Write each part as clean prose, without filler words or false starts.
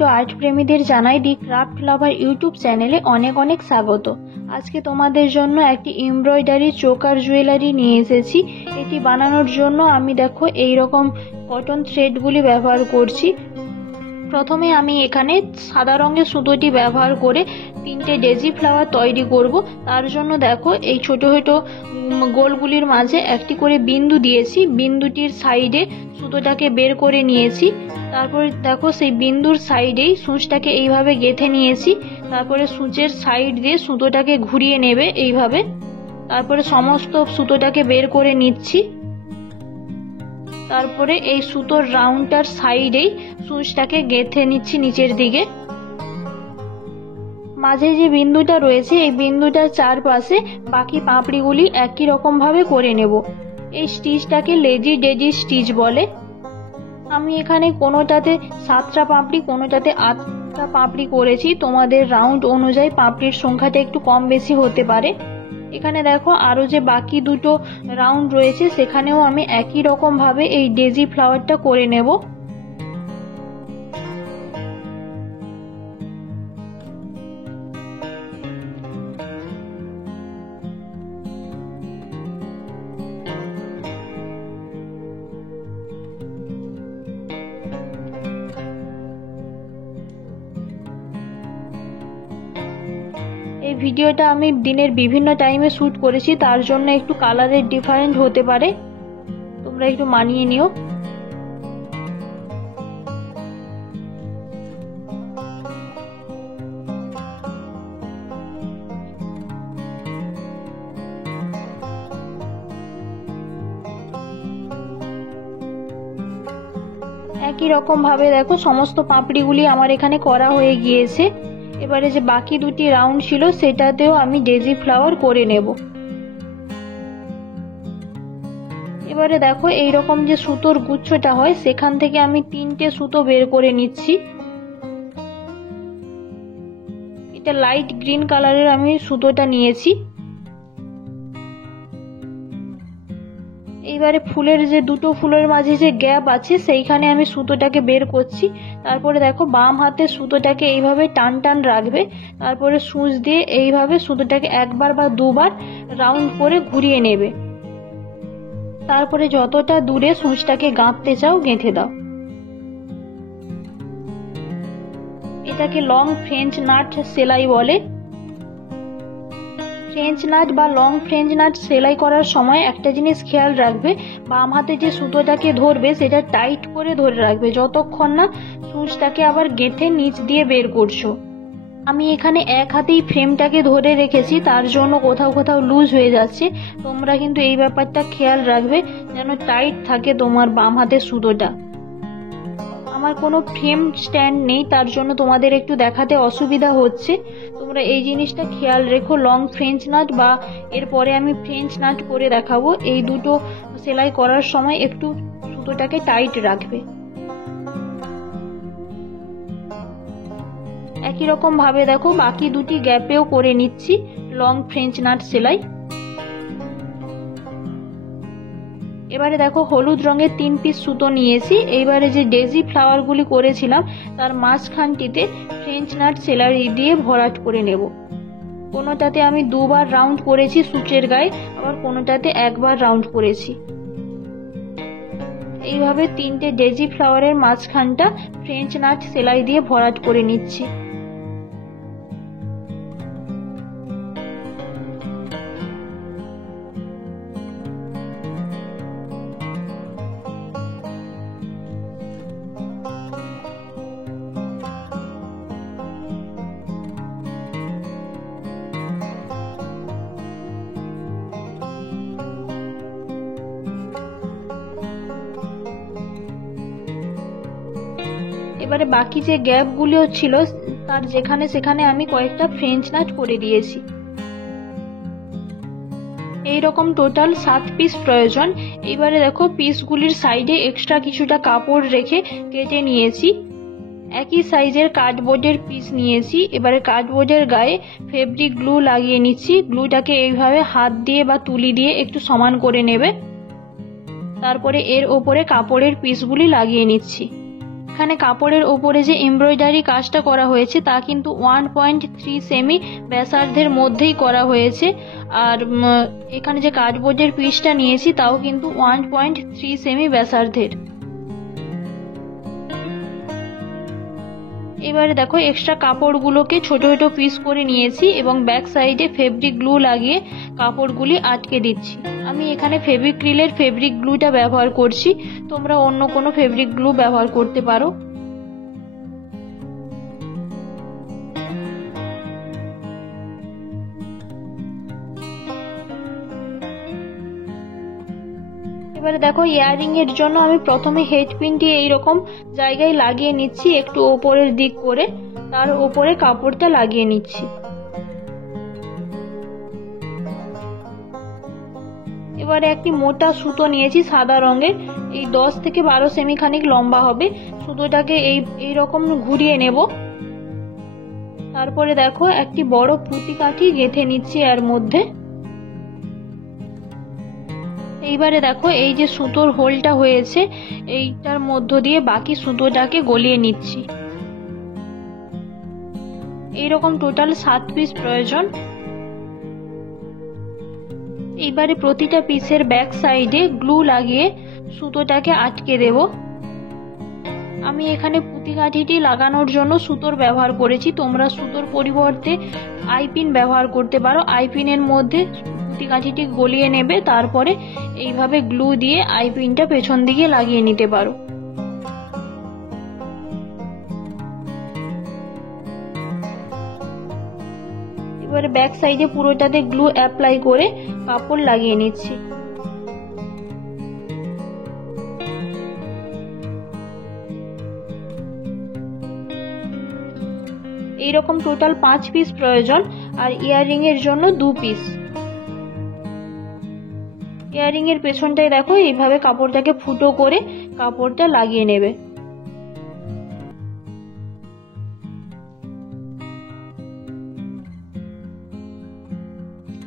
ছোট আর্ট প্রেমীদের জানাই দি ক্রাফট লাভার ইউটিউব চ্যানেলে অনেক অনেক স্বাগত। আজকে তোমাদের জন্য একটি এমব্রয়ডারি চোকার জুয়েলারি নিয়ে এসেছি। এটি বানানোর জন্য আমি দেখো এই রকম কটন থ্রেডগুলি ব্যবহার করছি। প্রথমে আমি এখানে সাদা রঙের সুতোটি ব্যবহার করে 3টে ডেজি ফ্লাওয়ার তৈরি করব। তার জন্য দেখো এই ছোট ছোট গোলগুলির মাঝে একটি করে বিন্দু দিয়েছি। বিন্দুটির সাইডে সুতোটাকে বের করে নিয়েছি। তারপর দেখো সেই বিন্দুর সাইডেই সূচটাকে এইভাবে গেঁথে নিয়েছি। তারপরে সূচের সাইড দিয়ে সুতোটাকে ঘুরিয়ে নেবে এইভাবে। তারপরে সমস্ত সুতোটাকে বের করে নিচ্ছি। তারপরে এই সুতোর রাউন্ডটার সাইডেই সূচটাকে গেঁথে নিচ্ছি নিচের দিকে। মাঝে যে বিন্দুটা রয়েছে এই বিন্দুটার চারপাশে বাকি পাপড়িগুলি একই রকম ভাবে করে নেব। এই স্টিচটাকে লেজি ডেজি স্টিচ বলে। আমি এখানে কোনোটাতে 7টা পাপড়ি কোনোটাতে 8টা পাপড়ি করেছি। তোমাদের রাউন্ড অনুযায়ী পাপড়ির সংখ্যাটা একটু কম বেশি হতে পারে। এখানে দেখো আরো যে বাকি দুটো রাউন্ড রয়েছে সেখানেও আমি একই রকম ভাবে এই ডেজি ফ্লাওয়ারটা করে নেব। এই ভিডিওটা আমি দিনের বিভিন্ন টাইমে শুট করেছি, তার জন্য একটু কালারের ডিফারেন্ট হতে পারে, তোমরা একটু মানিয়ে নিও। একই রকম ভাবে দেখো সমস্ত পাপড়িগুলি আমার এখানে করা হয়ে গিয়েছে। এবারে যে বাকি দুটি রাউন্ড ছিল সেটাতেও আমি ডেজি ফ্লাওয়ার করে নেব। এবারে দেখো এই রকম যে সুতোর গুচ্ছটা হয় সেখান থেকে আমি 3টে সুতো বের করে নিচ্ছি। এটা লাইট গ্রিন কালারের আমি সুতোটা নিয়েছি। এইবারে ফুলের যে দুটো ফুলের মাঝে যে গ্যাপ আছে সেইখানে আমি সুতোটাকে বের করছি। তারপরে দেখো বাম হাতে সুতোটাকে এইভাবে টান টান রাখবে। তারপরে সূচ দিয়ে এইভাবে সুতোটাকে একবার বা দুবার রাউন্ড করে ঘুরিয়ে নেবে। তারপরে যতটা দূরে সূচটাকে গাঁথতে চাও গেঁথে দাও। এটাকে লং ফ্রেঞ্চ নাট সেলাই বলে। ফ্রেঞ্চ নাট বা লং ফ্রেঞ্চ নাট সেলাই করার সময় একটা জিনিস খেয়াল রাখবে, বাম হাতে যে সুতোটাকে ধরবে সেটা টাইট করে ধরে রাখবে যতক্ষণ না সূচটাকে আবার গেঁথে নিচ দিয়ে বের করছো। আমি এখানে এক হাতেই ফ্রেমটাকে ধরে রেখেছি, তার জন্য কোথাও কোথাও লুজ হয়ে যাচ্ছে। তোমরা কিন্তু এই ব্যাপারটা খেয়াল রাখবে যেন টাইট থাকে তোমার বাম হাতের সুতোটা। আমার কোনো ফ্রেম স্ট্যান্ড নেই, তার জন্য তোমাদের একটু দেখাতে অসুবিধা হচ্ছে। তোমরা এই জিনিসটা খেয়াল রেখো। লং ফ্রেঞ্চ নাট বা এরপরে আমি ফ্রেঞ্চ নাট করে দেখাবো, এই দুটো সেলাই করার সময় একটু সুতোটাকে টাইট রাখবে। একই রকম ভাবে দেখো বাকি দুটি গ্যাপেও করে নিচ্ছি লং ফ্রেঞ্চ নাট সেলাই। এবারে দেখো হলুদ রঙের 3 পিস সুতো নিয়েছি। এইবারে যে ডেজি ফ্লাওয়ার গুলি করেছিলাম তার মাঝখানটিতে ফ্রেঞ্চ নাট সেলাই দিয়ে ভরাট করে নেব। কোনোটাতে আমি 2বার রাউন্ড করেছি সূচের গায়ে, আবার কোনোটাতে 1বার রাউন্ড করেছি। এইভাবে 3টে ডেজি ফ্লাওয়ারের মাঝখানটা ফ্রেঞ্চ নাট সেলাই দিয়ে ভরাট করে নিচ্ছি। এবারে বাকি যে গ্যাপগুলিও ছিল তার যেখানে সেখানে আমি কয়েকটা ফ্রেঞ্চ নাট করে দিয়েছি। এইরকম টোটাল 7 পিস প্রয়োজন। এবারে দেখো পিসগুলির সাইডে এক্সট্রা কিছুটা কাপড় রেখে কেটে নিয়েছি। একই সাইজের কার্ডবোর্ডের পিস নিয়েছি। এবারে কার্ডবোর্ডের গায়ে ফেব্রিক গ্লু লাগিয়ে নিচ্ছি। গ্লুটাকে এইভাবে হাত দিয়ে বা তুলি দিয়ে একটু সমান করে নেবে। তারপরে এর ওপরে কাপড়ের পিসগুলি লাগিয়ে নিচ্ছি। এখানে কাপড়ের ওপরে যে এমব্রয়ডারি কাজটা করা হয়েছে তা কিন্তু 1.3 সেমি ব্যাসার্ধের মধ্যেই করা হয়েছে। আর এখানে যে কার্ডবোর্ডের পিসটা নিয়েছি তাও কিন্তু 1.3 সেমি ব্যাসার্ধের। এবারে দেখো এক্সট্রা কাপড়গুলোকে ছোট ছোট পিস করে নিয়েছি এবং ব্যাক সাইডে ফেব্রিক গ্লু লাগিয়ে কাপড়গুলি আটকে দিচ্ছি। আমি এখানে ফেভিক্রিলের ফেব্রিক গ্লুটা ব্যবহার করছি, তোমরা অন্য কোনো ফেব্রিক গ্লু ব্যবহার করতে পারো। এবারে দেখো ইয়াররিং এর জন্য আমি প্রথমে হেড পিনটি এইরকম জায়গায় লাগিয়ে নিচ্ছি, একটু ওপরের দিক করে, তার উপরে কাপড়টা লাগিয়ে নিচ্ছি। এবারে একটি মোটা সুতো নিয়েছি সাদা রঙের, এই 10 থেকে 12 সেমি খানিক লম্বা হবে। সুতোটাকে এইরকম ঘুরিয়ে নেব। তারপরে দেখো একটি বড় পুঁতি কাঠি গেঁথে নিচ্ছি এর মধ্যে। এইবারে দেখো এই যে সুতোর হোলটা হয়েছে এইটার মধ্য দিয়ে বাকি সুতোটাকে গলিয়ে নিচ্ছি। এইরকম টোটাল 7 পিস প্রয়োজন। এইবারে প্রতিটা পিসের ব্যাক সাইডে গ্লু লাগিয়ে সুতোটাকে আটকে দেব। আমি এখানে পুঁতি কাঠিটি লাগানোর জন্য সুতোর ব্যবহার করেছি, তোমরা সুতোর পরিবর্তে আইপিন ব্যবহার করতে পারো। আইপিনের মধ্যে পুঁতি কাঠিটি গলিয়ে নেবে, তারপরে এইভাবে গ্লু দিয়ে আইপিনটা পেছন দিকে লাগিয়ে নিতে পারো। এবারে ব্যাক সাইডে পুরোটাতে গ্লু অ্যাপ্লাই করে কাপড় লাগিয়ে নিচ্ছি। এইরকম টোটাল 5 পিস প্রয়োজন, আর ইয়াররিং এর জন্য 2 পিস। ইয়াররিং এর পেছনটায় দেখো এইভাবে কাপড়টাকে ফুটো করে কাপড়টা লাগিয়ে নেবে।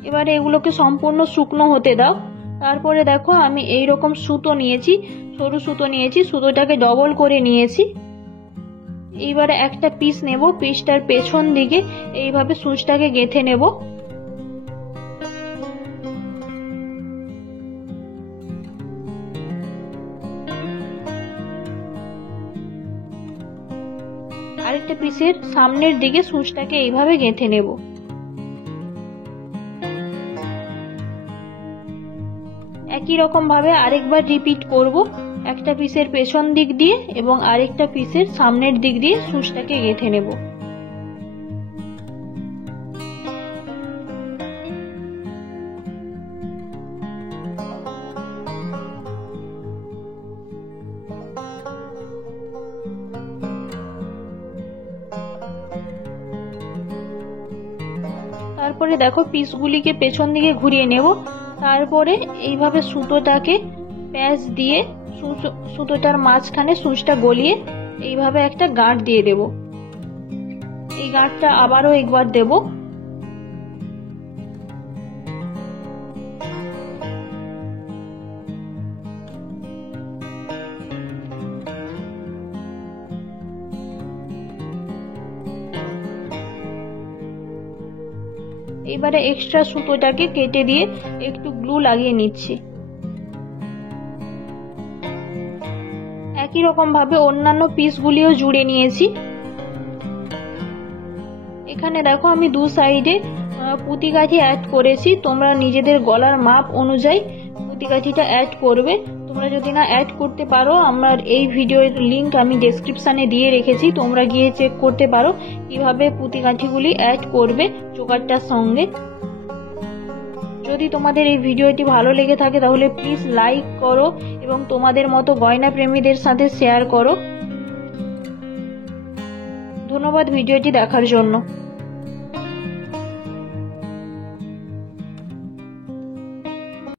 এবারে এগুলোকে সম্পূর্ণ শুকনো হতে দাও। তারপরে দেখো আমি এইরকম সুতো নিয়েছি, সরু সুতো নিয়েছি, সুতোটাকে ডবল করে নিয়েছি। এইবারে একটা পিস নেব, পিসটার পেছন দিকে এইভাবে সুচটাকে গেঁথে নেব। আরেকটা পিসের সামনের দিকে সুচটাকে এইভাবে গেঁথে নেব। একই রকম ভাবে আরেকবার রিপিট করব, একটা পিসের পেছন দিক দিয়ে এবং আরেকটা পিসের সামনের দিক দিয়ে সুচটাকে গেঁথে নেব। তারপরে দেখো পিসগুলিকে পেছন দিকে ঘুরিয়ে নেব। তারপরে এইভাবে সুতোটাকে প্যাঁচ দিয়ে সুতোটার মাঝখানে সুচটা গলিয়ে এইভাবে একটা গাঁট দিয়ে দেব। এই গাঁটটা আবারও একবার দেব। এবারে এক্সট্রা সুতোটাকে কেটে দিয়ে একটু গ্লু লাগিয়ে নিচ্ছি। একই রকম ভাবে অন্যান্য পিসগুলিও জুড়ে নিয়েছি। এখানে দেখো আমি দু সাইডে পুঁতি কাঠি অ্যাড করেছি, তোমরা নিজেদের গলার মাপ অনুযায়ী পুঁতি কাঠিটা অ্যাড করবে। তোমরা যদি না অ্যাড করতে পারো, আমার এই ভিডিওর লিংক আমি ডেসক্রিপশনে দিয়ে রেখেছি, তোমরা গিয়ে চেক করতে পারো কিভাবে পুঁতি কাঠিগুলি অ্যাড করবে চোকারটার সঙ্গে। যদি তোমাদের এই ভিডিওটি ভালো লেগে থাকে তাহলে প্লিজ লাইক করো এবং তোমাদের মতো গয়না প্রেমীদের সাথে শেয়ার করো। ধন্যবাদ ভিডিওটি দেখার জন্য।